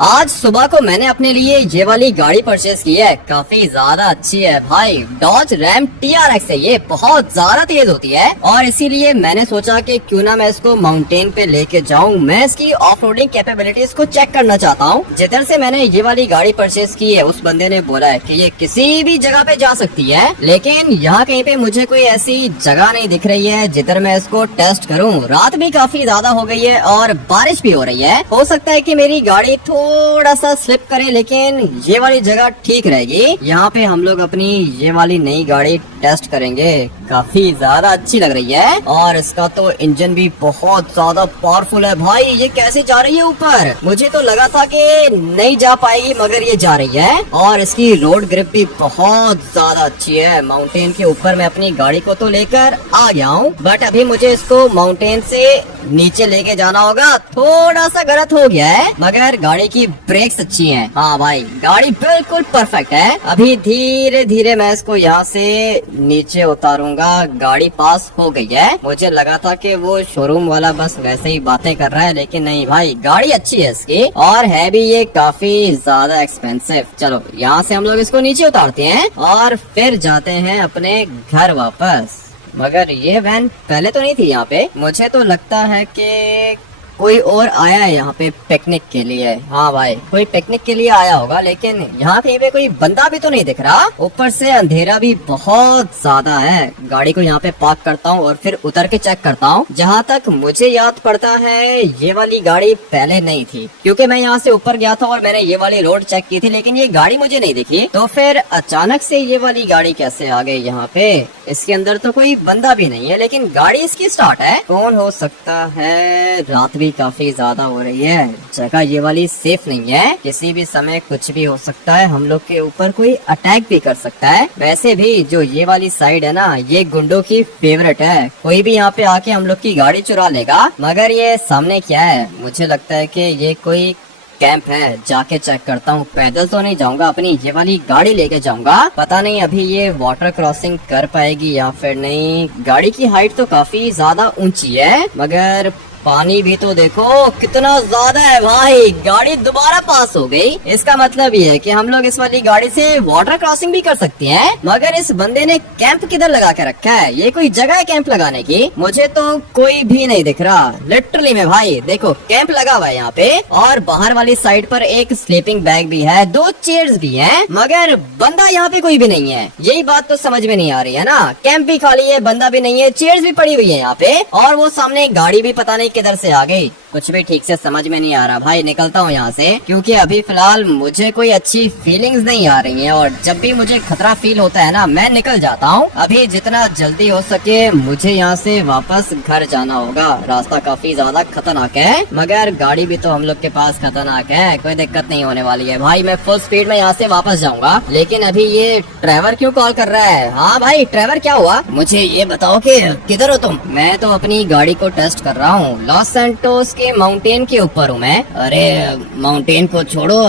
आज सुबह को मैंने अपने लिए ये वाली गाड़ी परचेज की है, काफी ज्यादा अच्छी है भाई। डॉज रैम TRX है, ये बहुत ज्यादा तेज होती है और इसीलिए मैंने सोचा कि क्यों ना मैं इसको माउंटेन पे लेके जाऊं। मैं इसकी ऑफ रोडिंग कैपेबिलिटीज को चेक करना चाहता हूं। जिधर से मैंने ये वाली गाड़ी परचेज की है उस बंदे ने बोला है कि ये किसी भी जगह पे जा सकती है, लेकिन यहाँ कहीं पे मुझे कोई ऐसी जगह नहीं दिख रही है जिधर मैं इसको टेस्ट करूँ। रात भी काफी ज्यादा हो गई है और बारिश भी हो रही है, हो सकता है कि मेरी गाड़ी थोड़ा सा स्लिप करे, लेकिन ये वाली जगह ठीक रहेगी। यहाँ पे हम लोग अपनी ये वाली नई गाड़ी टेस्ट करेंगे। काफी ज्यादा अच्छी लग रही है और इसका तो इंजन भी बहुत ज्यादा पावरफुल है भाई। ये कैसे जा रही है ऊपर, मुझे तो लगा था कि नहीं जा पाएगी मगर ये जा रही है और इसकी रोड ग्रिप भी बहुत ज्यादा अच्छी है। माउंटेन के ऊपर मैं अपनी गाड़ी को तो लेकर आ गया हूँ, बट अभी मुझे इसको माउंटेन से नीचे लेके जाना होगा। थोड़ा सा गलत हो गया है मगर गाड़ी की ब्रेक्स अच्छी हैं। हाँ भाई, गाड़ी बिल्कुल परफेक्ट है। अभी धीरे धीरे मैं इसको यहाँ से नीचे उतारूंगा। गाड़ी पास हो गई है। मुझे लगा था कि वो शोरूम वाला बस वैसे ही बातें कर रहा है, लेकिन नहीं भाई, गाड़ी अच्छी है इसकी और है भी ये काफी ज्यादा एक्सपेंसिव। चलो यहाँ से हम लोग इसको नीचे उतारते हैं और फिर जाते हैं अपने घर वापस। मगर ये वैन पहले तो नहीं थी यहाँ पे। मुझे तो लगता है कि कोई और आया है यहाँ पे पिकनिक के लिए। हाँ भाई, कोई पिकनिक के लिए आया होगा, लेकिन यहाँ कहीं पे कोई बंदा भी तो नहीं दिख रहा। ऊपर से अंधेरा भी बहुत ज्यादा है। गाड़ी को यहाँ पे पार्क करता हूँ और फिर उतर के चेक करता हूँ। जहाँ तक मुझे याद पड़ता है ये वाली गाड़ी पहले नहीं थी, क्योंकि मैं यहाँ से ऊपर गया था और मैंने ये वाली रोड चेक की थी, लेकिन ये गाड़ी मुझे नहीं दिखी। तो फिर अचानक से ये वाली गाड़ी कैसे आ गई यहाँ पे? इसके अंदर तो कोई बंदा भी नहीं है, लेकिन गाड़ी इसकी स्टार्ट है। कौन हो सकता है? रात भी काफी ज्यादा हो रही है, जगह ये वाली सेफ नहीं है। किसी भी समय कुछ भी हो सकता है, हम लोग के ऊपर कोई अटैक भी कर सकता है। वैसे भी जो ये वाली साइड है ना, ये गुंडों की फेवरेट है। कोई भी यहाँ पे आके हम लोग की गाड़ी चुरा लेगा। मगर ये सामने क्या है? मुझे लगता है कि ये कोई कैंप है। जाके चेक करता हूँ। पैदल तो नहीं जाऊंगा, अपनी ये वाली गाड़ी लेके जाऊंगा। पता नहीं अभी ये वाटर क्रॉसिंग कर पाएगी या फिर नहीं। गाड़ी की हाइट तो काफी ज्यादा ऊंची है, मगर पानी भी तो देखो कितना ज्यादा है भाई। गाड़ी दोबारा पास हो गई। इसका मतलब ये है कि हम लोग इस वाली गाड़ी से वाटर क्रॉसिंग भी कर सकते हैं। मगर इस बंदे ने कैंप किधर लगा के रखा है? ये कोई जगह है कैंप लगाने की? मुझे तो कोई भी नहीं दिख रहा लिटरली में भाई। देखो कैंप लगा हुआ है यहाँ पे और बाहर वाली साइड पर एक स्लीपिंग बैग भी है, 2 चेयर्स भी है, मगर बंदा यहाँ पे कोई भी नहीं है। यही बात तो समझ में नहीं आ रही है ना। कैंप भी खाली है, बंदा भी नहीं है, चेयर्स भी पड़ी हुई है यहाँ पे और वो सामने गाड़ी भी पता नहीं किधर से आ गई। कुछ भी ठीक से समझ में नहीं आ रहा भाई। निकलता हूँ यहाँ से, क्योंकि अभी फिलहाल मुझे कोई अच्छी फीलिंग्स नहीं आ रही हैं और जब भी मुझे खतरा फील होता है ना, मैं निकल जाता हूँ। अभी जितना जल्दी हो सके मुझे यहाँ से वापस घर जाना होगा। रास्ता काफी ज्यादा खतरनाक है, मगर गाड़ी भी तो हम लोग के पास खतरनाक है। कोई दिक्कत नहीं होने वाली है भाई। मैं फुल स्पीड में यहाँ से वापस जाऊंगा। लेकिन अभी ये ड्राइवर क्यों कॉल कर रहा है? हाँ भाई ड्राइवर, क्या हुआ? मुझे ये बताओ कि किधर हो तुम? मैं तो अपनी गाड़ी को टेस्ट कर रहा हूँ। लॉस सैंटोस के माउंटेन के ऊपर हूँ मैं। अरे माउंटेन को छोड़ो,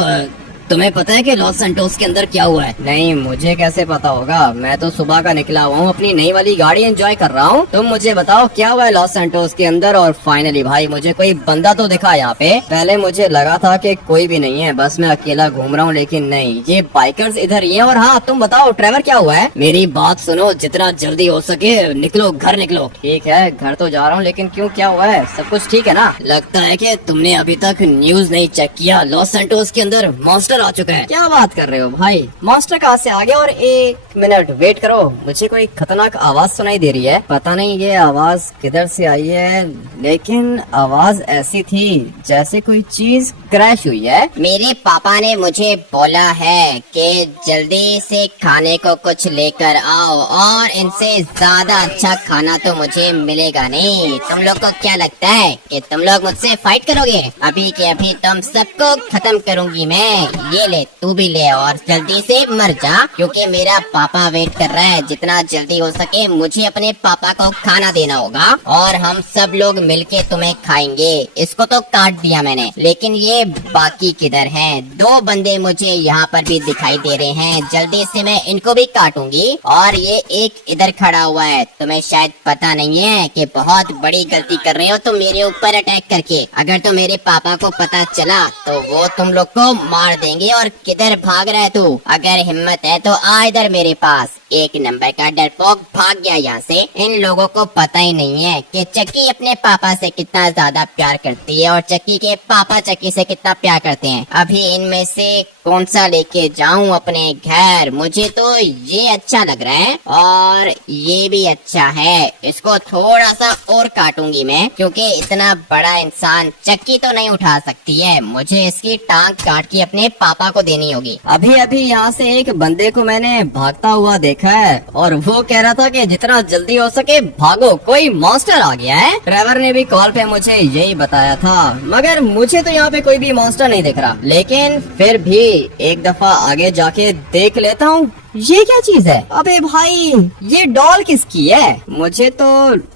तुम्हें पता है कि लॉस सैंटोस के अंदर क्या हुआ है? नहीं, मुझे कैसे पता होगा? मैं तो सुबह का निकला हुआ हूँ, अपनी नई वाली गाड़ी एंजॉय कर रहा हूँ। तुम मुझे बताओ क्या हुआ है लॉस सैंटोस के अंदर। और फाइनली भाई मुझे कोई बंदा तो दिखा यहाँ पे। पहले मुझे लगा था कि कोई भी नहीं है, बस मैं अकेला घूम रहा हूँ, लेकिन नहीं, ये बाइकर्स इधर ही है। और हाँ तुम बताओ ड्राइवर क्या हुआ है? मेरी बात सुनो, जितना जल्दी हो सके निकलो, घर निकलो। ठीक है, घर तो जा रहा हूँ, लेकिन क्यों, क्या हुआ है? सब कुछ ठीक है ना? लगता है कि तुमने अभी तक न्यूज नहीं चेक किया। लॉस सैंटोस के अंदर मॉन्स्टर आ चुका है। क्या बात कर रहे हो भाई? मॉन्स्टर कहाँ से आ गया? और 1 मिनट वेट करो, मुझे कोई खतरनाक आवाज सुनाई दे रही है। पता नहीं ये आवाज किधर से आई है, लेकिन आवाज ऐसी थी जैसे कोई चीज क्रैश हुई है। मेरे पापा ने मुझे बोला है कि जल्दी से खाने को कुछ लेकर आओ, और इनसे ज्यादा अच्छा खाना तो मुझे मिलेगा नहीं। तुम लोग को क्या लगता है कि तुम लोग मुझसे फाइट करोगे? अभी के अभी तुम सबको खत्म करूंगी मैं। ये ले, तू भी ले और जल्दी से मर जा, क्योंकि मेरा पापा वेट कर रहा है। जितना जल्दी हो सके मुझे अपने पापा को खाना देना होगा और हम सब लोग मिलके तुम्हें खाएंगे। इसको तो काट दिया मैंने, लेकिन ये बाकी किधर हैं? 2 बंदे मुझे यहाँ पर भी दिखाई दे रहे हैं। जल्दी से मैं इनको भी काटूंगी। और ये एक इधर खड़ा हुआ है। तुम्हें शायद पता नहीं है कि बहुत बड़ी गलती कर रहे हो तुम मेरे ऊपर अटैक करके। अगर तो मेरे पापा को पता चला तो वो तुम लोग को मार देंगे। और किधर भाग रहा है तू? अगर हिम्मत है तो आ इधर मेरे पास। 1 नंबर का डरपोक भाग गया यहाँ से। इन लोगों को पता ही नहीं है कि चक्की अपने पापा से कितना ज्यादा प्यार करती है और चक्की के पापा चक्की से कितना प्यार करते हैं। अभी इनमें से कौन सा लेके जाऊं अपने घर? मुझे तो ये अच्छा लग रहा है और ये भी अच्छा है। इसको थोड़ा सा और काटूंगी मैं, क्योंकि इतना बड़ा इंसान चक्की तो नहीं उठा सकती है। मुझे इसकी टांग काट के अपने पापा को देनी होगी। अभी अभी यहाँ से एक बंदे को मैंने भागता हुआ देखा है और वो कह रहा था कि जितना जल्दी हो सके भागो, कोई मॉन्स्टर आ गया है। ट्रेवर ने भी कॉल पे मुझे यही बताया था, मगर मुझे तो यहाँ पे कोई भी मॉन्स्टर नहीं दिख रहा। लेकिन फिर भी एक दफा आगे जाके देख लेता हूँ। ये क्या चीज है? अबे भाई, ये डॉल किसकी है? मुझे तो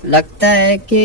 लगता है कि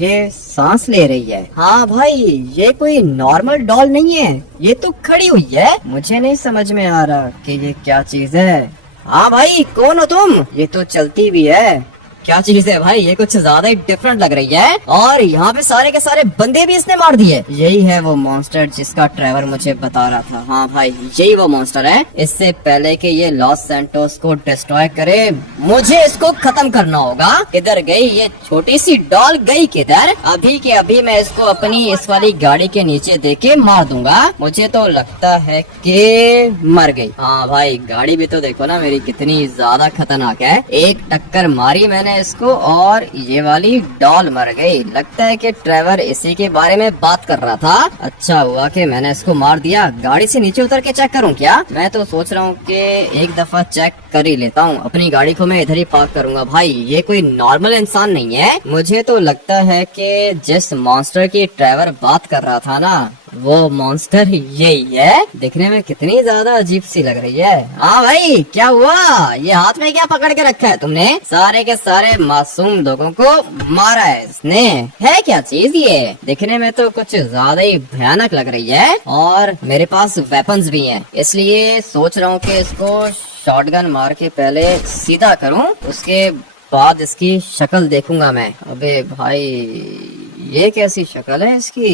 ये सांस ले रही है। हाँ भाई, ये कोई नॉर्मल डॉल नहीं है, ये तो खड़ी हुई है। मुझे नहीं समझ में आ रहा कि ये क्या चीज है। हाँ भाई, कौन हो तुम? ये तो चलती भी है। क्या चीज है भाई? ये कुछ ज्यादा ही डिफरेंट लग रही है। और यहाँ पे सारे के सारे बंदे भी इसने मार दिए। यही है वो मॉन्स्टर जिसका ट्रेवर मुझे बता रहा था। हाँ भाई, यही वो मॉन्स्टर है। इससे पहले कि ये लॉस सैंटोस को डिस्ट्रॉय करे, मुझे इसको खत्म करना होगा। किधर गई ये छोटी सी डॉल? गई किधर? अभी के अभी मैं इसको अपनी इस वाली गाड़ी के नीचे देके मार दूंगा। मुझे तो लगता है कि मर गई। हाँ भाई, गाड़ी भी तो देखो ना मेरी कितनी ज्यादा खतरनाक है। एक टक्कर मारी मैंने इसको और ये वाली डॉल मर गई। लगता है कि ट्रेवर इसी के बारे में बात कर रहा था। अच्छा हुआ कि मैंने इसको मार दिया। गाड़ी से नीचे उतर के चेक करूं क्या? मैं तो सोच रहा हूँ कि एक दफा चेक कर ही लेता हूँ। अपनी गाड़ी को मैं इधर ही पार्क करूंगा। भाई, ये कोई नॉर्मल इंसान नहीं है। मुझे तो लगता है कि जिस मॉन्स्टर की ट्रेवर बात कर रहा था ना, वो मॉन्स्टर यही है। दिखने में कितनी ज्यादा अजीब सी लग रही है। हाँ भाई, क्या हुआ? ये हाथ में क्या पकड़ के रखा है तुमने? सारे के सारे मासूम लोगों को मारा है इसने। है क्या चीज ये? दिखने में तो कुछ ज्यादा ही भयानक लग रही है और मेरे पास वेपन्स भी हैं, इसलिए सोच रहा हूँ कि इसको शॉटगन मार के पहले सीधा करूँ, उसके बाद इसकी शक्ल देखूंगा मैं। अबे भाई, ये कैसी शक्ल है इसकी?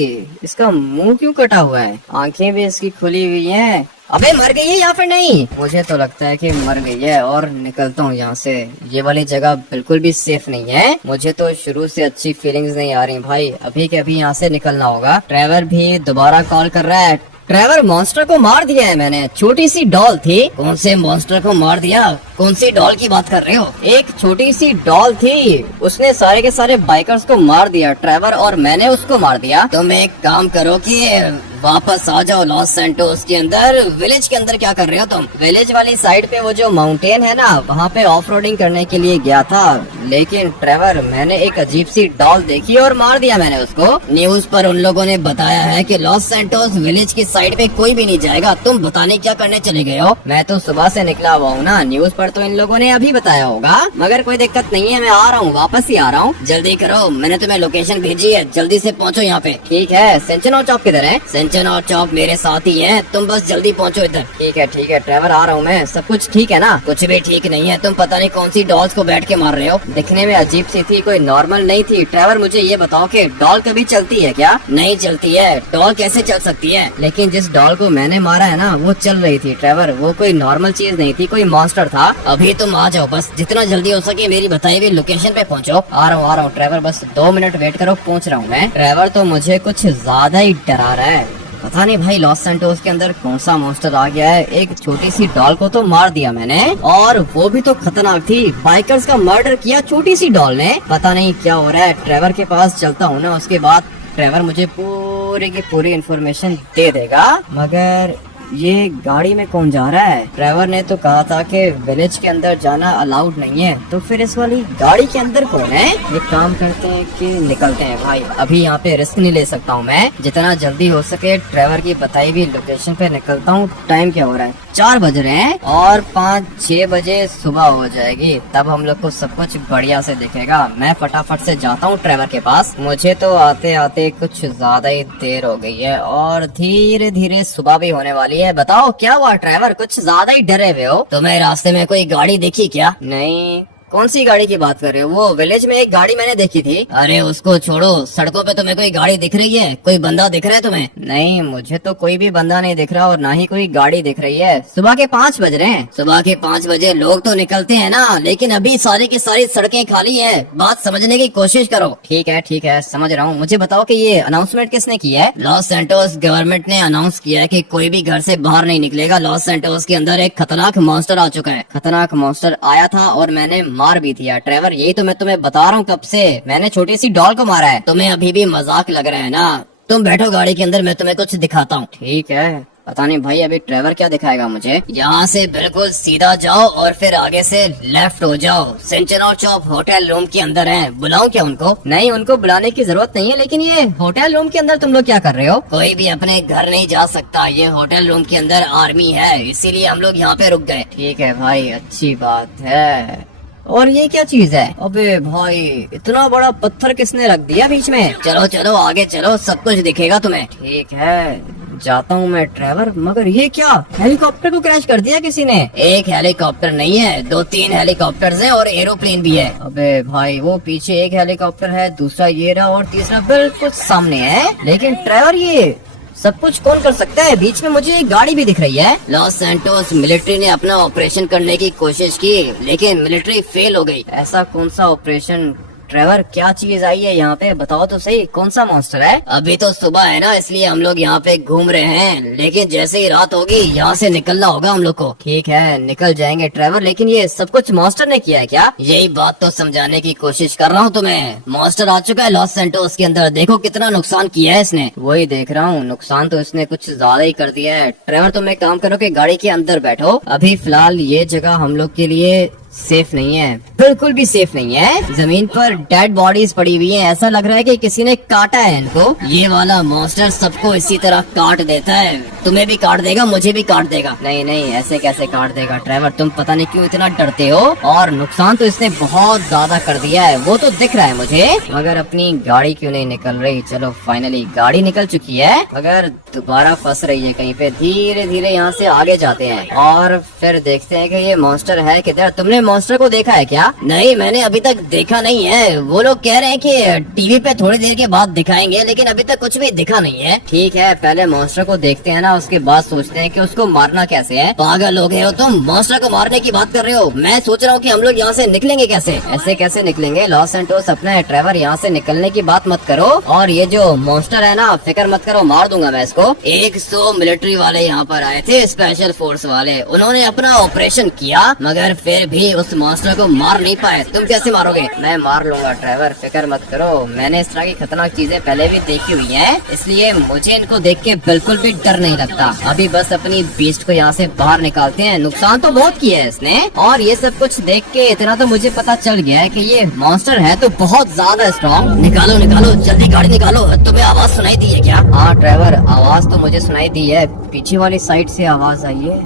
इसका मुंह क्यों कटा हुआ है? आंखें भी इसकी खुली हुई हैं। अबे मर गई है या फिर नहीं? मुझे तो लगता है कि मर गई है और निकलता हूँ यहाँ से। ये वाली जगह बिल्कुल भी सेफ नहीं है। मुझे तो शुरू से अच्छी फीलिंग्स नहीं आ रही भाई। अभी के अभी यहाँ से निकलना होगा। ट्रेवर भी दोबारा कॉल कर रहा है। ट्रेवर, मॉन्स्टर को मार दिया है मैंने। छोटी सी डॉल थी। कौन से मॉन्स्टर को मार दिया? कौन सी डॉल की बात कर रहे हो? एक छोटी सी डॉल थी, उसने सारे के सारे बाइकर्स को मार दिया ट्रेवर, और मैंने उसको मार दिया। तुम एक काम करो कि वापस आ जाओ लॉस सैंटोस के अंदर। विलेज के अंदर क्या कर रहे हो तुम? विलेज वाली साइड पे वो जो माउंटेन है ना, वहाँ पे ऑफ रोडिंग करने के लिए गया था। लेकिन ट्रेवर, मैंने एक अजीब सी डॉल देखी और मार दिया मैंने उसको। न्यूज पर उन लोगों ने बताया है कि लॉस सैंटोस विलेज की साइड पे कोई भी नहीं जाएगा। तुम बताने क्या करने चले गए हो? मैं तो सुबह से निकला हुआ हूँ ना, न्यूज पर तो इन लोगों ने अभी बताया होगा। मगर कोई दिक्कत नहीं है, मैं आ रहा हूँ, वापस ही आ रहा हूँ। जल्दी करो, मैंने तुम्हें लोकेशन भेजी है, जल्दी से पहुँचो यहाँ पे। ठीक है। सेंचनो चौक किधर है? सेंचनो चौक मेरे साथ ही है, तुम बस जल्दी पहुँचो इधर। ठीक है ट्रेवर, आ रहा हूँ मैं। सब कुछ ठीक है ना? कुछ भी ठीक नहीं है। तुम पता नहीं कौन सी डॉल्स को बैठ के मार रहे हो। दिखने में अजीब सी थी, कोई नॉर्मल नहीं थी। ट्रेवर, मुझे ये बताओ कि डॉल कभी चलती है क्या? नहीं चलती है। डॉल कैसे चल सकती है? लेकिन जिस डॉल को मैंने मारा है ना, वो चल रही थी ट्रेवर। वो कोई नॉर्मल चीज नहीं थी, कोई मॉन्स्टर था। अभी तुम आ जाओ, बस जितना जल्दी हो सके मेरी बताई हुई लोकेशन पे पहुंचो। आ रहा हूँ ट्रेवर, बस 2 मिनट वेट करो, पहुंच रहा हूँ मैं। ट्रेवर तो मुझे कुछ ज्यादा ही डरा रहा है। पता नहीं भाई लॉस सैंटोस के अंदर कौन सा मॉन्स्टर आ गया है। एक छोटी सी डॉल को तो मार दिया मैंने, और वो भी तो खतरनाक थी। बाइकर्स का मर्डर किया छोटी सी डॉल ने। पता नहीं क्या हो रहा है। ट्रेवर के पास चलता हूँ ना, उसके बाद ट्रेवर मुझे पूरी की पूरी इन्फॉर्मेशन दे देगा। मगर ये गाड़ी में कौन जा रहा है? ट्रेवर ने तो कहा था कि विलेज के अंदर जाना अलाउड नहीं है, तो फिर इस वाली गाड़ी के अंदर कौन है? एक काम करते हैं कि निकलते हैं भाई, अभी यहाँ पे रिस्क नहीं ले सकता हूँ मैं। जितना जल्दी हो सके ट्रेवर की बताई हुई लोकेशन पे निकलता हूँ। टाइम क्या हो रहा है? 4 बज रहे हैं और 5-6 बजे सुबह हो जाएगी, तब हम लोग को सब कुछ बढ़िया से दिखेगा। मैं फटाफट से जाता हूँ ट्रेवर के पास। मुझे तो आते आते कुछ ज्यादा ही देर हो गई है और धीरे धीरे सुबह भी होने वाली है। बताओ क्या हुआ ट्रेवर, कुछ ज्यादा ही डरे हुए हो? तुम्हें रास्ते में कोई गाड़ी दिखी क्या? नहीं, कौन सी गाड़ी की बात कर रहे हो? वो विलेज में एक गाड़ी मैंने देखी थी। अरे उसको छोड़ो, सड़कों पे तुम्हें कोई गाड़ी दिख रही है? कोई बंदा दिख रहा है तुम्हें? नहीं, मुझे तो कोई भी बंदा नहीं दिख रहा और ना ही कोई गाड़ी दिख रही है। सुबह के 5 बज रहे हैं। सुबह के 5 बजे लोग तो निकलते हैं ना, लेकिन अभी सारी की सारी सड़कें खाली हैं। बात समझने की कोशिश करो। ठीक है, समझ रहा हूँ। मुझे बताओ कि ये अनाउंसमेंट किसने किया है? लॉस सैंटोस गवर्नमेंट ने अनाउंस किया है कि कोई भी घर से बाहर नहीं निकलेगा। लॉस सैंटोस के अंदर एक खतरनाक मॉन्स्टर आ चुका है। खतरनाक मॉन्स्टर आया था और मैंने मार भी दिया। ट्रेवर यही तो मैं तुम्हें बता रहा हूँ कब से, मैंने छोटी सी डॉल को मारा है। तुम्हें अभी भी मजाक लग रहा है ना? तुम बैठो गाड़ी के अंदर, मैं तुम्हें कुछ दिखाता हूँ। ठीक है, पता नहीं भाई अभी ट्रेवर क्या दिखाएगा मुझे। यहाँ से बिल्कुल सीधा जाओ और फिर आगे से लेफ्ट हो जाओ। सेंचुरी चौक होटल रूम के अंदर है। बुलाऊं क्या उनको? नहीं, उनको बुलाने की जरूरत नहीं है, लेकिन ये होटल रूम के अंदर तुम लोग क्या कर रहे हो? कोई भी अपने घर नहीं जा सकता। ये होटल रूम के अंदर आर्मी है, इसीलिए हम लोग यहाँ पे रुक गए। ठीक है भाई, अच्छी बात है। और ये क्या चीज है? अबे भाई, इतना बड़ा पत्थर किसने रख दिया बीच में? चलो चलो आगे चलो, सब कुछ दिखेगा तुम्हें। ठीक है, जाता हूँ मैं ट्रेवर। मगर ये क्या, हेलीकॉप्टर को क्रैश कर दिया किसी ने? एक हेलीकॉप्टर नहीं है, 2-3 हेलीकॉप्टर्स हैं और एरोप्लेन भी है। अबे भाई, वो पीछे एक हेलीकॉप्टर है, दूसरा ये रहा और तीसरा बिल्कुल सामने है। लेकिन ट्रेवर ये सब कुछ कौन कर सकता है? बीच में मुझे एक गाड़ी भी दिख रही है। लॉस सैंटोस मिलिट्री ने अपना ऑपरेशन करने की कोशिश की, लेकिन मिलिट्री फेल हो गई। ऐसा कौन सा ऑपरेशन? ट्रेवर क्या चीज आई है यहाँ पे, बताओ तो सही, कौन सा मॉन्स्टर है? अभी तो सुबह है ना, इसलिए हम लोग यहाँ पे घूम रहे हैं, लेकिन जैसे ही रात होगी यहाँ से निकलना होगा हम लोग को। ठीक है, निकल जाएंगे ट्रेवर, लेकिन ये सब कुछ मॉन्स्टर ने किया है क्या? यही बात तो समझाने की कोशिश कर रहा हूँ तुम्हें। मॉन्स्टर आ चुका है लॉस सैंटोस के अंदर, देखो कितना नुकसान किया है इसने। वही देख रहा हूँ, नुकसान तो इसने कुछ ज्यादा ही कर दिया है। ट्रेवर तुम एक काम करो कि गाड़ी के अंदर बैठो। अभी फिलहाल ये जगह हम लोग के लिए सेफ नहीं है, बिल्कुल भी सेफ नहीं है। जमीन पर डेड बॉडीज पड़ी हुई हैं, ऐसा लग रहा है कि किसी ने काटा है इनको। ये वाला मॉन्स्टर सबको इसी तरह काट देता है, तुम्हें भी काट देगा, मुझे भी काट देगा। नहीं नहीं, ऐसे कैसे काट देगा ट्रेवर, तुम पता नहीं क्यों इतना डरते हो। और नुकसान तो इसने बहुत ज्यादा कर दिया है, वो तो दिख रहा है मुझे। मगर अपनी गाड़ी क्यों नहीं निकल रही? चलो फाइनली गाड़ी निकल चुकी है, मगर दोबारा फंस रही है कहीं पे। धीरे धीरे यहाँ से आगे जाते हैं और फिर देखते हैं कि ये मॉन्स्टर है किधर। तुमने मॉन्स्टर को देखा है क्या? नहीं, मैंने अभी तक देखा नहीं है। वो लोग कह रहे हैं कि टीवी पे थोड़ी देर के बाद दिखाएंगे, लेकिन अभी तक कुछ भी दिखा नहीं है। ठीक है, पहले मॉन्स्टर को देखते हैं ना, उसके बाद सोचते हैं कि उसको मारना कैसे है। पागल हो गए हो तुम, मॉन्स्टर को मारने की बात कर रहे हो। मैं सोच रहा हूँ कि हम लोग यहाँ से निकलेंगे कैसे। ऐसे कैसे निकलेंगे? लॉस सैंटोस अपना है ट्रेवर, यहाँ से निकलने की बात मत करो। और ये जो मॉन्स्टर है ना, फिक्र मत करो, मार दूंगा मैं इसको। 100 मिलिट्री वाले यहाँ पर आए थे, स्पेशल फोर्स वाले। उन्होंने अपना ऑपरेशन किया, मगर फिर भी उस मॉन्स्टर को मार नहीं पाए। तुम कैसे मारोगे? मैं मार लूंगा ट्रेवर, फिक्र मत करो। मैंने इस तरह की खतरनाक चीजें पहले भी देखी हुई हैं, इसलिए मुझे इनको देख के बिल्कुल भी डर नहीं लगता। अभी बस अपनी बीस्ट को यहाँ से बाहर निकालते हैं। नुकसान तो बहुत किया है इसने, और ये सब कुछ देख के इतना तो मुझे पता चल गया है कि ये मॉन्स्टर है तो बहुत ज्यादा स्ट्रॉन्ग। निकालो निकालो, जल्दी गाड़ी निकालो। तुम्हें आवाज सुनाई दी है क्या? हाँ ट्रेवर, आवाज तो मुझे सुनाई दी है, पीछे वाली साइड से आवाज आई है।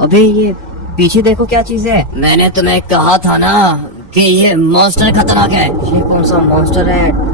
अबे ये पीछे देखो क्या चीज है। मैंने तुम्हें कहा था ना कि ये मॉन्स्टर खतरनाक है। ये कौन सा मॉन्स्टर है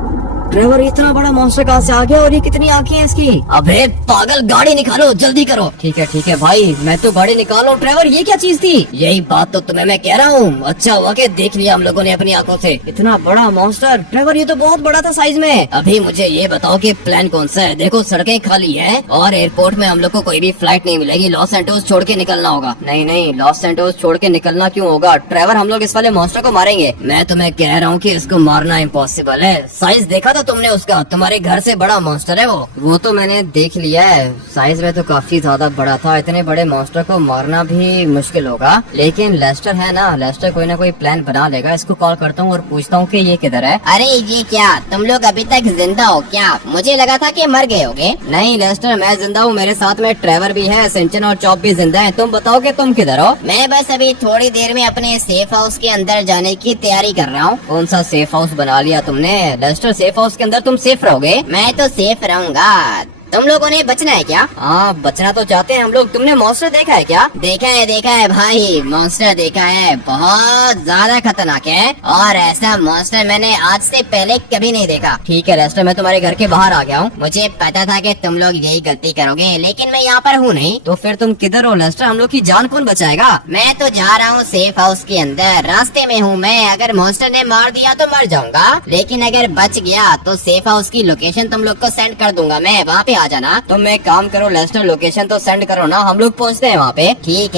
ट्रेवर? इतना बड़ा मॉन्स्टर कहाँ से आ गया और ये कितनी आंखें हैं इसकी? अबे पागल, गाड़ी निकालो, जल्दी करो। ठीक है भाई, मैं तो गाड़ी निकाल रहा हूँ। ट्रेवर ये क्या चीज थी? यही बात तो तुम्हें मैं कह रहा हूँ। अच्छा हुआ कि देख लिया हम लोगों ने अपनी आंखों से। इतना बड़ा मॉन्स्टर ट्रेवर, ये तो बहुत बड़ा था साइज में। अभी मुझे ये बताओ कि प्लान कौन सा है? देखो सड़कें खाली हैं और एयरपोर्ट में हम लोग को कोई भी फ्लाइट नहीं मिलेगी। लॉस सैंटोस छोड़ के निकलना होगा। नहीं, लॉस सैंटोस छोड़ के निकलना क्यों होगा ट्रेवर? हम लोग इस वाले मॉन्स्टर को मारेंगे। मैं तुम्हें कह रहा हूँ कि इसको मारना इम्पॉसिबल है। साइज देखा था तुमने उसका? तुम्हारे घर से बड़ा मॉन्स्टर है वो तो मैंने देख लिया है, साइज में तो काफी ज्यादा बड़ा था। इतने बड़े मॉन्स्टर को मारना भी मुश्किल होगा, लेकिन लेस्टर है ना, लेस्टर कोई ना कोई प्लान बना लेगा। इसको कॉल करता हूँ और पूछता हूँ कि ये किधर है। अरे ये क्या, तुम लोग अभी तक जिंदा हो क्या? मुझे लगा था कि मर गए होगे। नहीं लेस्टर, मैं जिंदा हूँ, मेरे साथ में ट्रेवर भी है, सिंचन और चॉप भी जिंदा है। तुम बताओ कि तुम किधर हो? मैं बस अभी थोड़ी देर में अपने सेफ हाउस के अंदर जाने की तैयारी कर रहा हूँ। कौन सा सेफ हाउस बना लिया तुमने? लेस्टर, सेफ हाउस के अंदर तुम सेफ रहोगे? मैं तो सेफ रहूंगा। तुम लोगों ने बचना है क्या? हाँ, बचना तो चाहते हैं हम लोग। तुमने मॉन्स्टर देखा है क्या? देखा है भाई, मॉन्स्टर देखा है, बहुत ज्यादा खतरनाक है और ऐसा मॉन्स्टर मैंने आज से पहले कभी नहीं देखा। ठीक है लेस्टर, मैं तुम्हारे घर के बाहर आ गया हूँ। मुझे पता था कि तुम लोग यही गलती करोगे, लेकिन मैं यहाँ पर हूँ नहीं। तो फिर तुम किधर हो लेस्टर? हम लोग की जान कौन बचाएगा? मैं तो जा रहा हूँ सेफ हाउस के अंदर, रास्ते में हूँ मैं। अगर मॉन्स्टर ने मार दिया तो मर जाऊंगा, लेकिन अगर बच गया तो सेफ हाउस की लोकेशन तुम लोग को सेंड कर दूंगा मैं, वहाँ पे आ जाना। तुम एक काम करो लेस्टर, लोकेशन तो सेंड करो ना, हम लोग पहुँचते हैं वहाँ पे। ठीक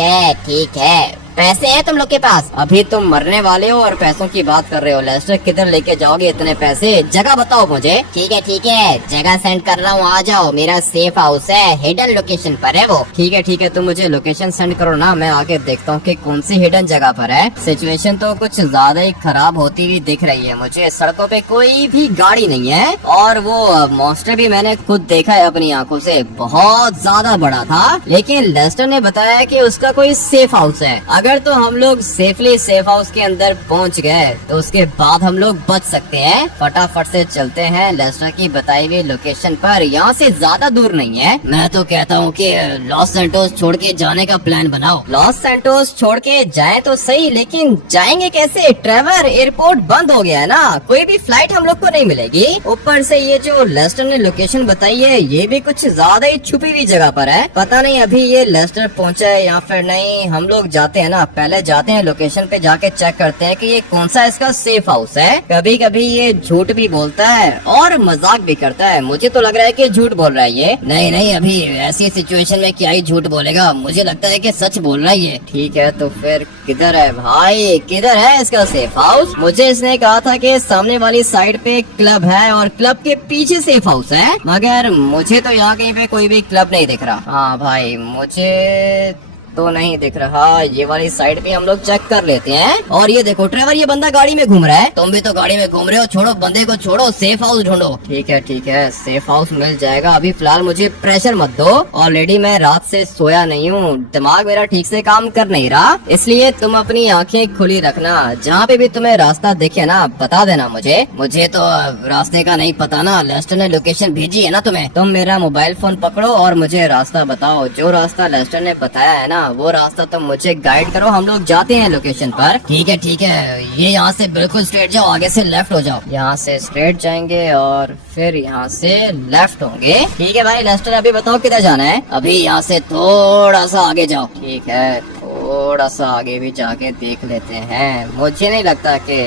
है। पैसे हैं तुम लोग के पास? अभी तुम मरने वाले हो और पैसों की बात कर रहे हो लेस्टर। किधर लेके जाओगे इतने पैसे? जगह बताओ मुझे। ठीक है, जगह सेंड कर रहा हूँ, आ जाओ। मेरा सेफ हाउस है, हिडन लोकेशन पर है वो। ठीक है, तुम मुझे लोकेशन सेंड करो ना, मैं आगे देखता हूँ कि कौन सी हिडन जगह पर है। सिचुएशन तो कुछ ज्यादा ही खराब होती हुई दिख रही है मुझे। सड़कों पे कोई भी गाड़ी नहीं है और वो मॉन्स्टर भी मैंने खुद देखा है अपनी आंखों से, बहुत ज्यादा बड़ा था। लेकिन लेस्टर ने बताया कि उसका कोई सेफ हाउस है। अगर तो हम लोग सेफली सेफ हाउस के अंदर पहुंच गए तो उसके बाद हम लोग बच सकते हैं। फटाफट से चलते हैं लेस्टर की बताई हुई लोकेशन पर, यहाँ से ज्यादा दूर नहीं है। मैं तो कहता हूँ कि लॉस सैंटोस छोड़ के जाने का प्लान बनाओ। लॉस सैंटोस छोड़ के जाए तो सही, लेकिन जाएंगे कैसे? ट्रेवर, एयरपोर्ट बंद हो गया है ना, कोई भी फ्लाइट हम लोग को नहीं मिलेगी। ऊपर से ये जो लेस्टर ने लोकेशन बताई है ये भी कुछ ज्यादा ही छुपी हुई जगह पर है। पता नहीं अभी ये लेस्टर पहुंचा है या फिर नहीं। हम लोग जाते हैं ना, पहले जाते हैं लोकेशन पे, जाके चेक करते हैं कि ये कौन सा इसका सेफ हाउस है। कभी कभी ये झूठ भी बोलता है और मजाक भी करता है। मुझे तो लग रहा है कि झूठ बोल रहा है ये। नहीं, अभी ऐसी सिचुएशन में क्या ही झूठ बोलेगा, मुझे लगता है कि सच बोल रहा है ये। ठीक है, तो फिर किधर है भाई, किधर है इसका सेफ हाउस? मुझे इसने कहा था कि सामने वाली साइड पे क्लब है और क्लब के पीछे सेफ हाउस है, मगर मुझे तो यहाँ कहीं पे कोई भी क्लब नहीं दिख रहा। हाँ भाई, मुझे तो नहीं दिख रहा। ये वाली साइड पे हम लोग चेक कर लेते हैं। और ये देखो ट्रेवर, ये बंदा गाड़ी में घूम रहा है। तुम भी तो गाड़ी में घूम रहे हो, छोड़ो बंदे को, छोड़ो, सेफ हाउस ढूंढो। ठीक है, सेफ हाउस मिल जाएगा। अभी फिलहाल मुझे प्रेशर मत दो। ऑलरेडी मैं रात से सोया नहीं हूँ, दिमाग मेरा ठीक से काम कर नहीं रहा, इसलिए तुम अपनी आंखें खुली रखना। जहाँ पे भी तुम्हें रास्ता दिखे ना, बता देना मुझे तो रास्ते का नहीं पता ना, लेस्टर ने लोकेशन भेजी है ना तुम्हें। तुम मेरा मोबाइल फोन पकड़ो और मुझे रास्ता बताओ। जो रास्ता लेस्टर ने बताया है ना, वो रास्ता तुम मुझे गाइड करो। हम लोग जाते हैं लोकेशन पर। ठीक है, ये यहाँ से बिल्कुल स्ट्रेट जाओ, आगे से लेफ्ट हो जाओ। यहाँ से स्ट्रेट जाएंगे और फिर यहाँ से लेफ्ट होंगे। ठीक है भाई लेस्टर, अभी बताओ किधर जाना है? अभी यहाँ से थोड़ा सा आगे जाओ। ठीक है, थोड़ा सा आगे भी जाके देख लेते हैं। मुझे नहीं लगता कि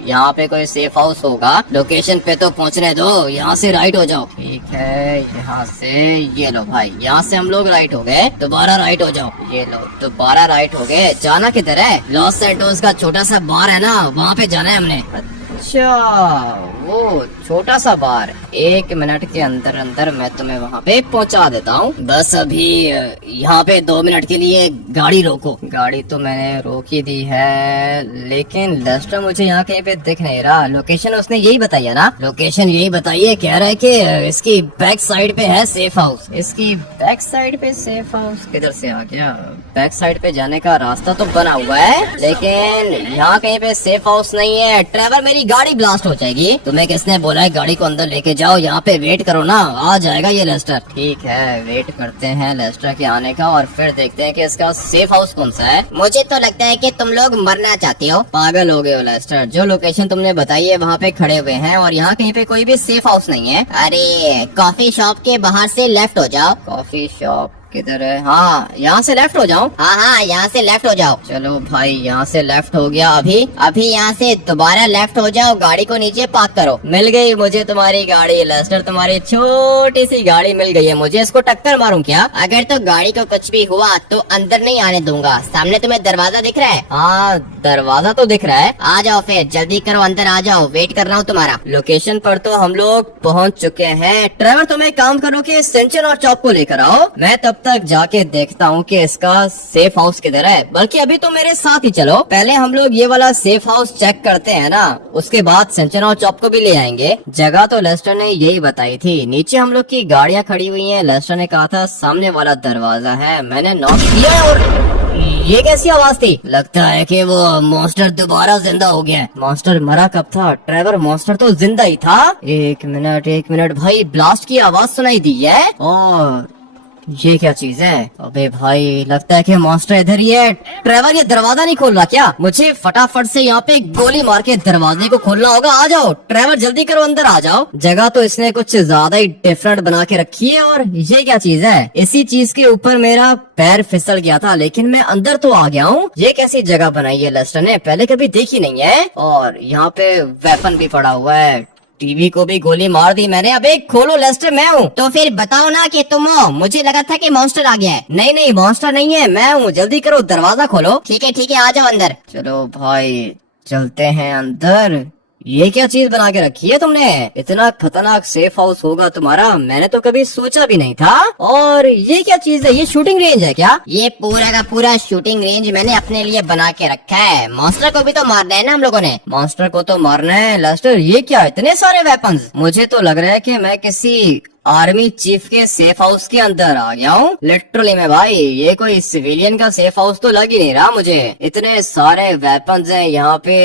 यहाँ पे कोई सेफ हाउस होगा। लोकेशन पे तो पहुँचने दो, यहाँ से राइट हो जाओ। ठीक है, यहाँ से ये लो भाई, यहाँ से हम लोग राइट हो गए। दोबारा राइट हो जाओ। ये लो, दोबारा राइट हो गए। जाना किधर है? लॉस सैंटोस का छोटा सा बार है ना, वहाँ पे जाना है हमने। अच्छा, वो छोटा सा बार। 1 मिनट के अंदर अंदर मैं तुम्हें वहाँ पे पहुँचा देता हूँ। बस अभी यहाँ पे 2 मिनट के लिए गाड़ी रोको। गाड़ी तो मैंने रोक ही दी है, लेकिन लेस्टर मुझे यहाँ कहीं पे दिख नहीं रहा। लोकेशन उसने यही बताई है ना? लोकेशन यही बताई है, कह रहा है कि इसकी बैक साइड पे है सेफ हाउस। इसकी बैक साइड पे सेफ हाउस किधर से आ गया? बैक साइड पे जाने का रास्ता तो बना हुआ है, लेकिन यहाँ कहीं पे सेफ हाउस नहीं है। ट्रेवर, मेरी गाड़ी ब्लास्ट हो जाएगी। तुम्हें किसने बोला है गाड़ी को अंदर लेके जाओ? यहाँ पे वेट करो ना, आ जाएगा ये लेस्टर। ठीक है, वेट करते हैं लेस्टर के आने का और फिर देखते हैं कि इसका सेफ हाउस कौन सा है। मुझे तो लगता है कि तुम लोग मरना चाहते हो। पागल हो गए हो लेस्टर, जो लोकेशन तुमने बताई है वहाँ पे खड़े हुए हैं और यहाँ कहीं पे कोई भी सेफ हाउस नहीं है। अरे कॉफी शॉप के बाहर से लेफ्ट हो जाओ। कॉफी शॉप किधर है? हाँ, यहाँ से लेफ्ट हो जाऊँ? हाँ, यहाँ से लेफ्ट हो जाओ। चलो भाई, यहाँ से लेफ्ट हो गया। अभी यहाँ से दोबारा लेफ्ट हो जाओ, गाड़ी को नीचे पार्क करो। मिल गई मुझे तुम्हारी गाड़ी लेस्टर, तुम्हारी छोटी सी गाड़ी मिल गई है मुझे। इसको टक्कर मारूं क्या? अगर तो गाड़ी को कुछ भी हुआ तो अंदर नहीं आने दूंगा। सामने तुम्हें दरवाजा दिख रहा है? हाँ दरवाजा तो दिख रहा है। आ जाओ फिर, जल्दी करो, अंदर आ जाओ, वेट कर रहा हूँ तुम्हारा। लोकेशन पर तो हम लोग पहुंच चुके हैं। ट्रेवर तुम एक काम करो कि सेंचर और चॉप को लेकर आओ, मैं तब तक जाके देखता हूँ कि इसका सेफ हाउस किधर है। बल्कि अभी तो मेरे साथ ही चलो, पहले हम लोग ये वाला सेफ हाउस चेक करते हैं ना, उसके बाद सेंचर और चॉप को भी ले आएंगे। जगह तो लेस्टर ने यही बताई थी, नीचे हम लोग की गाड़ियाँ खड़ी हुई हैं। लेस्टर ने कहा था सामने वाला दरवाजा है, मैंने नॉक किया है और ये कैसी आवाज थी? लगता है कि वो मॉन्स्टर दोबारा जिंदा हो गया है। मॉन्स्टर मरा कब था ट्रेवर? मॉन्स्टर तो जिंदा ही था। एक मिनट भाई, ब्लास्ट की आवाज सुनाई दी है। और ये क्या चीज है? अबे भाई, लगता है कि मॉन्स्टर इधर ही है। ट्रेवर ये दरवाजा नहीं खोल रहा क्या? मुझे फटाफट से यहाँ पे गोली मार के दरवाजे को खोलना होगा। आ जाओ ट्रेवर, जल्दी करो, अंदर आ जाओ। जगह तो इसने कुछ ज्यादा ही डिफरेंट बना के रखी है। और ये क्या चीज है? इसी चीज के ऊपर मेरा पैर फिसल गया था, लेकिन मैं अंदर तो आ गया हूँ। ये कैसी जगह बनाई है लेस्टर ने? पहले कभी देखी नहीं है। और यहाँ पे वेपन भी पड़ा हुआ है। टीवी को भी गोली मार दी मैंने। अबे खोलो लेस्टर, मैं हूँ। तो फिर बताओ ना कि तुम हो, मुझे लगा था कि मॉन्स्टर आ गया है। नहीं मॉन्स्टर नहीं है, मैं हूँ। जल्दी करो, दरवाजा खोलो। ठीक है, आ जाओ अंदर। चलो भाई, चलते हैं अंदर। ये क्या चीज बना के रखी है तुमने? इतना खतरनाक सेफ हाउस होगा तुम्हारा, मैंने तो कभी सोचा भी नहीं था। और ये क्या चीज है? ये शूटिंग रेंज है क्या? ये पूरा का पूरा शूटिंग रेंज मैंने अपने लिए बना के रखा है। मॉन्स्टर को भी तो मारना है ना हम लोगों ने। मॉन्स्टर को तो मारना है। लेस्टर ये क्या, इतने सारे वेपन्स? मुझे तो लग रहा है कि मैं किसी आर्मी चीफ के सेफ हाउस के अंदर आ गया हूँ। लिटरली में भाई, ये कोई सिविलियन का सेफ हाउस तो लग ही नहीं रहा मुझे। इतने सारे वेपन्स हैं यहाँ पे।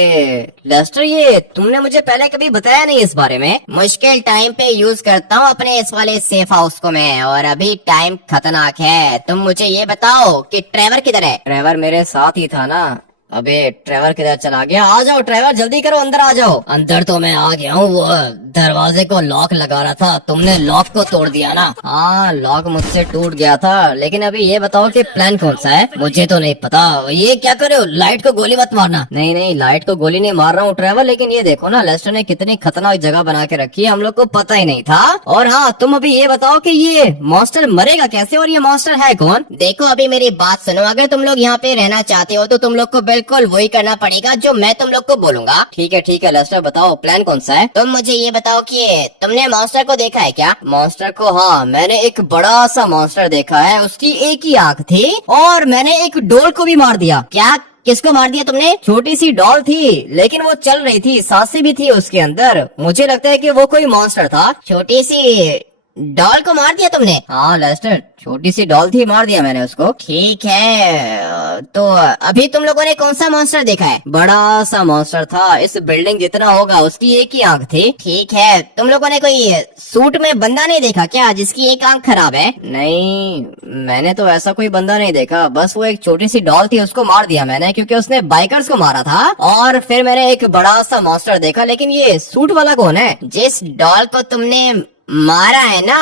लेस्टर, ये तुमने मुझे पहले कभी बताया नहीं इस बारे में। मुश्किल टाइम पे यूज करता हूँ अपने इस वाले सेफ हाउस को मैं, और अभी टाइम खतरनाक है। तुम मुझे ये बताओ कि ट्रेवर किधर है? ट्रेवर मेरे साथ ही था ना। अबे ट्रेवर किधर चला गया? आ जाओ ट्रेवर, जल्दी करो, अंदर आ जाओ। अंदर तो मैं आ गया हूँ। वो दरवाजे को लॉक लगा रहा था, तुमने लॉक को तोड़ दिया ना? हाँ, लॉक मुझसे टूट गया था। लेकिन अभी ये बताओ कि प्लान कौन सा है? मुझे तो नहीं पता। ये क्या करे हो? लाइट को गोली मत मारना। नहीं, लाइट को गोली नहीं मार रहा हूँ ट्रेवर, लेकिन ये देखो ना, लेस्टर ने कितनी खतरनाक जगह बना के रखी है, हम लोग को पता ही नहीं था। और हाँ, तुम अभी ये बताओ कि ये मॉन्स्टर मरेगा कैसे, और ये मॉन्स्टर है कौन? देखो, अभी मेरी बात सुनो। अगर तुम लोग यहाँ पे रहना चाहते हो तो तुम लोग को बिल्कुल वही करना पड़ेगा जो मैं तुम लोग को बोलूंगा। ठीक है लेस्टर, बताओ प्लान कौन सा है? तुम मुझे ये बताओ कि तुमने मॉन्स्टर को देखा है क्या? मॉन्स्टर को? हाँ, मैंने एक बड़ा सा मॉन्स्टर देखा है। उसकी एक ही आंख थी, और मैंने एक डोल को भी मार दिया। क्या? किसको मार दिया तुमने? छोटी सी डॉल थी, लेकिन वो चल रही थी, सांसें भी थी उसके अंदर। मुझे लगता है कि वो कोई मॉन्स्टर था। छोटी सी डॉल को मार दिया तुमने? हाँ लेस्टर, छोटी सी डॉल थी, मार दिया मैंने उसको। ठीक है, तो अभी तुम लोगों ने कौन सा मॉन्स्टर देखा है? बड़ा सा मॉन्स्टर था, इस बिल्डिंग जितना होगा, उसकी एक ही आंख थी। ठीक है, तुम लोगों ने कोई सूट में बंदा नहीं देखा क्या जिसकी एक आंख खराब है? नहीं, मैंने तो ऐसा कोई बंदा नहीं देखा। बस वो एक छोटी सी डॉल थी, उसको मार दिया मैंने, क्योंकि उसने बाइकर्स को मारा था। और फिर मैंने एक बड़ा सा मॉन्स्टर देखा। लेकिन ये सूट वाला कौन है? जिस डॉल को तुमने मारा है ना,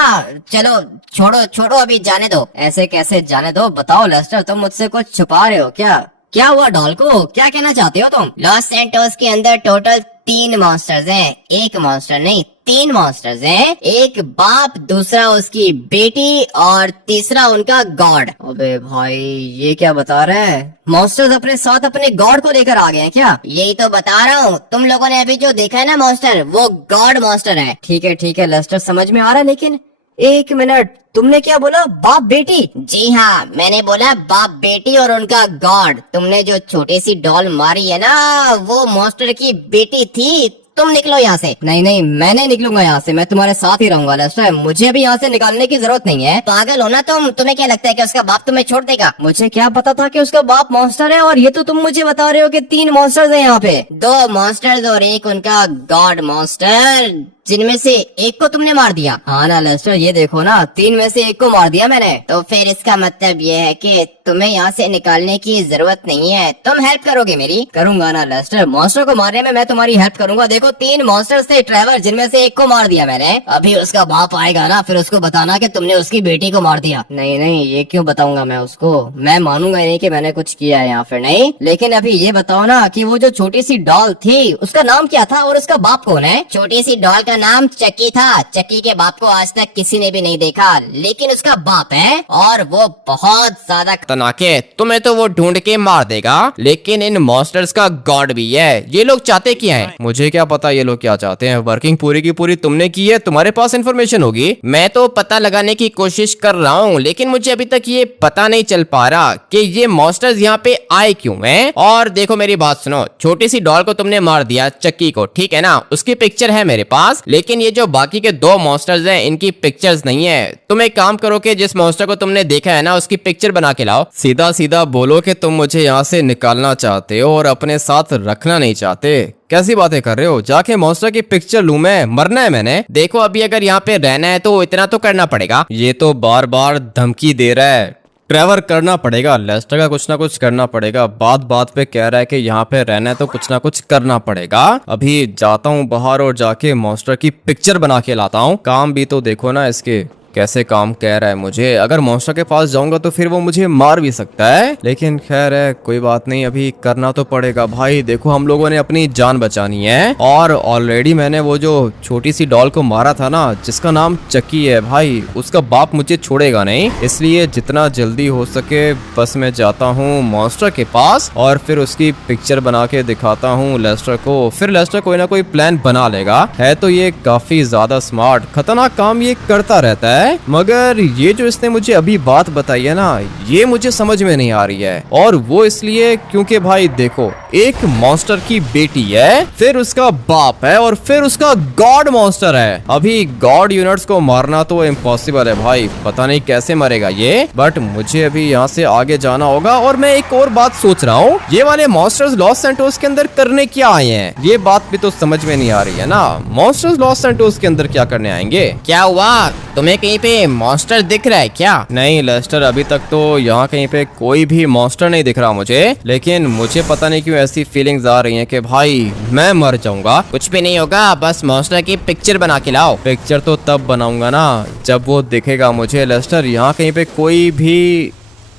चलो छोड़ो, अभी जाने दो। ऐसे कैसे जाने दो? बताओ लेस्टर, तुम मुझसे कुछ छुपा रहे हो क्या? क्या हुआ डॉल को? क्या कहना चाहते हो तुम? लॉस सैंटोस के अंदर टोटल 3 मॉन्स्टर्स हैं। एक मॉन्स्टर नहीं, 3 मॉन्स्टर्स हैं। एक बाप, दूसरा उसकी बेटी, और तीसरा उनका गॉड। अबे भाई, ये क्या बता रहे हैं? मॉन्स्टर्स अपने साथ अपने गॉड को लेकर आ गए हैं क्या? यही तो बता रहा हूँ। तुम लोगों ने अभी जो देखा है ना मॉन्स्टर, वो गॉड मॉन्स्टर है। ठीक है लेस्टर, समझ में आ रहा है। लेकिन एक मिनट, तुमने क्या बोला? बाप बेटी? जी हाँ, मैंने बोला बाप बेटी और उनका गॉड। तुमने जो छोटी सी डॉल मारी है ना, वो मॉन्स्टर की बेटी थी। तुम निकलो यहाँ से। नहीं, मैं नहीं निकलूंगा यहाँ से, मैं तुम्हारे साथ ही रहूंगा लेस्टर। मुझे भी यहाँ से निकालने की जरूरत नहीं है। पागल हो ना तुम? तुम्हें क्या लगता है कि उसका बाप तुम्हें छोड़ देगा? मुझे क्या पता था कि उसका बाप मॉन्स्टर है, और ये तो तुम मुझे बता रहे हो कि 3 मॉन्स्टर्स हैं यहाँ पे। 2 मॉन्स्टर्स और एक उनका गॉड मॉन्स्टर, जिनमें से एक को तुमने मार दिया। हाँ ना लेस्टर, ये देखो ना, 3 में से एक को मार दिया मैंने। तो फिर इसका मतलब ये है कि तुम्हें यहाँ से निकालने की जरूरत नहीं है। तुम हेल्प करोगे मेरी? करूंगा ना लेस्टर, मॉन्स्टर को मारने में मैं तुम्हारी हेल्प करूंगा। देखो 3 मॉन्स्टर्स थे ट्रेवर, जिनमें से एक को मार दिया मैंने। अभी उसका बाप आएगा ना, फिर उसको बताना कि तुमने उसकी बेटी को मार दिया। नहीं, ये क्यों बताऊंगा मैं उसको? मैं मानूंगा नहीं कि मैंने कुछ किया है या फिर नहीं। लेकिन अभी ये बताओ ना कि वो जो छोटी सी डॉल थी, उसका नाम क्या था और उसका बाप कौन है? छोटी सी डॉल का उसका नाम चक्की था। चक्की के बाप को आज तक किसी ने भी नहीं देखा, लेकिन उसका बाप है और वो बहुत ज्यादा खतरनाक है। तुम्हें तो वो ढूंढ के मार देगा, लेकिन इन मॉन्स्टर्स का गॉड भी है। ये लोग चाहते क्या है? मुझे क्या पता ये लोग क्या चाहते हैं। वर्किंग पूरी की पूरी तुमने की है, तुम्हारे पास इन्फॉर्मेशन होगी। मैं तो पता लगाने की कोशिश कर रहा हूँ, लेकिन मुझे अभी तक ये पता नहीं चल पा रहा कि ये मॉन्स्टर्स यहाँ पे आए क्यों हैं। और देखो मेरी बात सुनो, छोटी सी डॉल को तुमने मार दिया, चक्की को, ठीक है ना, उसकी पिक्चर है मेरे पास, लेकिन ये जो बाकी के 2 मॉन्स्टर्स हैं इनकी पिक्चर्स नहीं है। तुम एक काम करो कि जिस मॉन्स्टर को तुमने देखा है ना उसकी पिक्चर बना के लाओ। सीधा सीधा बोलो कि तुम मुझे यहाँ से निकालना चाहते हो और अपने साथ रखना नहीं चाहते। कैसी बातें कर रहे हो? जाके मॉन्स्टर की पिक्चर लूं मैं? मरना है मैंने। देखो अभी अगर यहाँ पे रहना है तो इतना तो करना पड़ेगा। ये तो बार बार धमकी दे रहा है। ट्रेवर करना पड़ेगा, लेस्टर का कुछ ना कुछ करना पड़ेगा। बात बात पे कह रहा है कि यहाँ पे रहना है तो कुछ ना कुछ करना पड़ेगा। अभी जाता हूँ बाहर और जाके मॉन्स्टर की पिक्चर बना के लाता हूँ। काम भी तो देखो ना इसके, कैसे काम कह रहा है मुझे। अगर मॉन्स्टर के पास जाऊंगा तो फिर वो मुझे मार भी सकता है, लेकिन खैर है, कोई बात नहीं, अभी करना तो पड़ेगा। भाई देखो हम लोगों ने अपनी जान बचानी है और ऑलरेडी मैंने वो जो छोटी सी डॉल को मारा था ना, जिसका नाम चक्की है, भाई उसका बाप मुझे छोड़ेगा नहीं। इसलिए जितना जल्दी हो सके बस मैं जाता हूँ मॉन्स्टर के पास और फिर उसकी पिक्चर बना के दिखाता हूँ लेस्टर को। फिर लेस्टर कोई ना कोई प्लान बना लेगा। है तो ये काफी ज्यादा स्मार्ट, खतरनाक काम ये करता रहता है, मगर ये जो इसने मुझे अभी बात बताई है ना, ये मुझे समझ में नहीं आ रही है। और वो इसलिए क्योंकि भाई देखो, एक मॉन्स्टर की बेटी है, फिर उसका बाप है और फिर उसका गॉड मॉन्स्टर है। अभी गॉड यूनिट्स को मारना तो इम्पॉसिबल है भाई, पता नहीं कैसे मरेगा ये, बट मुझे अभी यहाँ से आगे जाना होगा। और मैं एक और बात सोच रहा हूँ, ये वाले मॉन्स्टर्स लॉस सैंटोस के अंदर करने क्या आए हैं? ये बात भी तो समझ में नहीं आ रही है ना। मॉन्स्टर्स लॉस सैंटोस के अंदर क्या करने आएंगे? क्या हुआ, तुम्हें कहीं पे मॉन्स्टर दिख रहा है क्या? नहीं लेस्टर, अभी तक तो यहाँ कहीं पे कोई भी मॉन्स्टर नहीं दिख रहा मुझे, लेकिन मुझे पता नहीं क्यों ऐसी फीलिंग्स आ रही हैं कि भाई मैं मर जाऊंगा। कुछ भी नहीं होगा, बस मॉन्स्टर की पिक्चर बना के लाओ। पिक्चर तो तब बनाऊंगा ना जब वो दिखेगा मुझे। लेस्टर, यहाँ कहीं पे कोई भी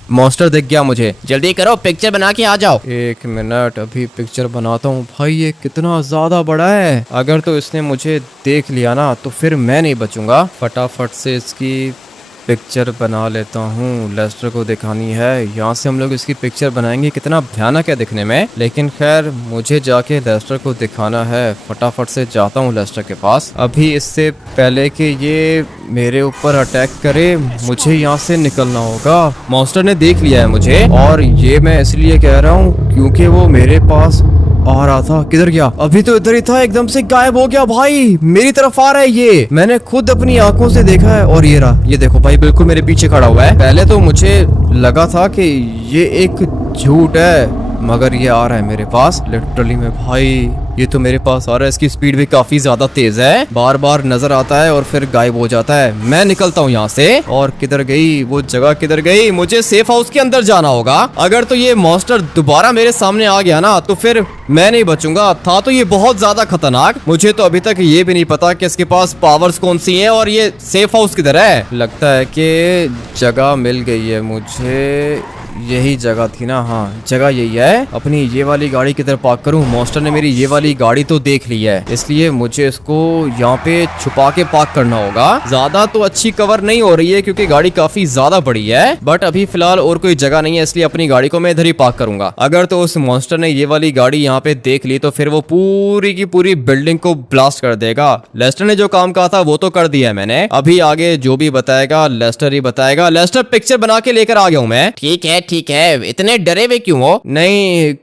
मॉन्स्टर दिख गया मुझे, जल्दी करो पिक्चर बना के आ जाओ। 1 मिनट, अभी पिक्चर बनाता हूँ। भाई ये कितना ज्यादा बड़ा है, अगर तो इसने मुझे देख लिया ना तो फिर मैं नहीं बचूंगा। फटाफट से इसकी पिक्चर बना लेता हूँ, लेस्टर को दिखानी है। यहाँ से हम लोग इसकी पिक्चर बनाएंगे, कितना भयानक है दिखने में, लेकिन खैर मुझे जाके लेस्टर को दिखाना है। फटाफट से जाता हूँ लेस्टर के पास, अभी इससे पहले कि ये मेरे ऊपर अटैक करे मुझे यहाँ से निकलना होगा। मॉन्स्टर ने देख लिया है मुझे, और ये मैं इसलिए कह रहा हूँ क्योंकि वो मेरे पास आ रहा था। किधर गया? अभी तो इधर ही था, एकदम से गायब हो गया। भाई मेरी तरफ आ रहा है, ये मैंने खुद अपनी आंखों से देखा है। और ये रहा, ये देखो भाई, बिल्कुल मेरे पीछे खड़ा हुआ है। पहले तो मुझे लगा था कि ये एक झूठ है, मगर ये आ रहा है मेरे पास लिटरली में। भाई ये तो मेरे पास आ रहा है, इसकी स्पीड भी काफी ज्यादा तेज है, बार बार नजर आता है और फिर गायब हो जाता है। मैं निकलता हूँ यहाँ से। और किधर गई वो जगह, किधर गई? मुझे सेफ हाउस के अंदर जाना होगा। अगर तो ये मॉन्स्टर दोबारा मेरे सामने आ गया ना तो फिर मैं नहीं बचूंगा। था तो ये बहुत ज्यादा खतरनाक, मुझे तो अभी तक ये भी नहीं पता कि इसके पास पावर्स कौन सी हैं और ये सेफ हाउस किधर है। लगता है कि जगह मिल गई है मुझे, यही जगह थी ना। हाँ जगह यही है। अपनी ये वाली गाड़ी किधर पार्क करूं? मॉन्स्टर ने मेरी ये वाली गाड़ी तो देख ली है, इसलिए मुझे इसको यहाँ पे छुपा के पार्क करना होगा। ज्यादा तो अच्छी कवर नहीं हो रही है क्योंकि गाड़ी काफी ज्यादा बड़ी है, बट अभी फिलहाल और कोई जगह नहीं है, इसलिए अपनी गाड़ी को मैं इधर ही पार्क करूंगा। अगर तो उस मॉन्स्टर ने ये वाली गाड़ी यहाँ पे देख ली तो फिर वो पूरी की पूरी बिल्डिंग को ब्लास्ट कर देगा। लेस्टर ने जो काम कहा था वो तो कर दिया है मैंने, अभी आगे जो भी बताएगा लेस्टर ही बताएगा। लेस्टर पिक्चर बना के लेकर आ गया हूँ मैं। ठीक है, इतने डरे हुए क्यों हो? नहीं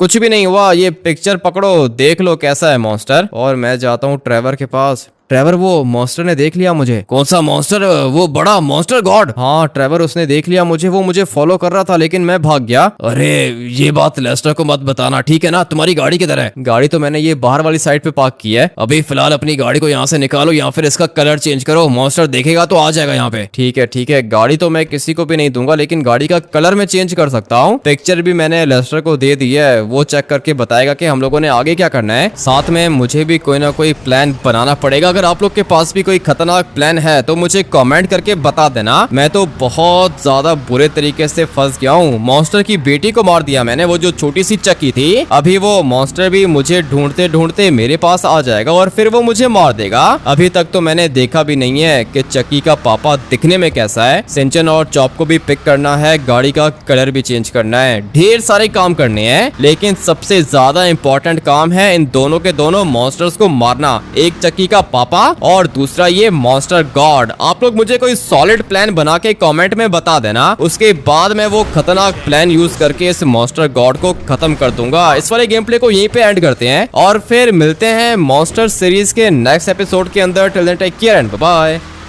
कुछ भी नहीं हुआ, ये पिक्चर पकड़ो, देख लो कैसा है मॉन्स्टर। और मैं जाता हूँ ट्रेवर के पास। ट्रेवर, वो मॉन्स्टर ने देख लिया मुझे। कौन सा मॉन्स्टर? वो बड़ा मॉन्स्टर गॉड? हाँ ट्रेवर, उसने देख लिया मुझे, वो मुझे फॉलो कर रहा था लेकिन मैं भाग गया। अरे ये बात लेस्टर को मत बताना, ठीक है ना? तुम्हारी गाड़ी किधर है? गाड़ी तो मैंने ये बाहर वाली साइड पे पार्क की है। अभी फिलहाल अपनी गाड़ी को यहाँ से निकालो या फिर इसका कलर चेंज करो, मॉन्स्टर देखेगा तो आ जाएगा यहाँ पे। ठीक है, गाड़ी तो मैं किसी को भी नहीं दूंगा, लेकिन गाड़ी का कलर मैं चेंज कर सकता हूँ। पिक्चर भी मैंने लेस्टर को दे दी है, वो चेक करके बताएगा कि हम लोगों ने आगे क्या करना है। साथ में मुझे भी कोई ना कोई प्लान बनाना पड़ेगा अगर आप लोग के पास भी कोई खतरनाक प्लान है तो मुझे कमेंट करके बता देना। मैं तो बहुत ज्यादा बुरे तरीके से फंस गया हूँ। मॉन्स्टर की बेटी को मार दिया मैंने, वो जो छोटी सी चक्की थी। अभी वो मॉन्स्टर भी मुझे ढूंढते ढूंढते मेरे पास आ जाएगा और फिर वो मुझे मार देगा। अभी तक तो मैंने देखा भी नहीं है कि चक्की का पापा दिखने में कैसा है। सिंचन और चॉप को भी पिक करना है, गाड़ी का कलर भी चेंज करना है, ढेर सारे काम करने हैं। लेकिन सबसे ज्यादा इंपॉर्टेंट काम है इन दोनों के दोनों मॉन्स्टर्स को मारना, एक चक्की का पापा और दूसरा ये मॉन्स्टर गॉड। आप लोग मुझे कोई सॉलिड प्लान बना के कमेंट में बता देना, उसके बाद मैं वो खतरनाक प्लान यूज करके इस मॉन्स्टर गॉड को खत्म कर दूंगा। इस वाले गेम प्ले को यहीं पे एंड करते हैं और फिर मिलते हैं मॉन्स्टर सीरीज के नेक्स्ट एपिसोड के अंदर। Till then take care and bye bye.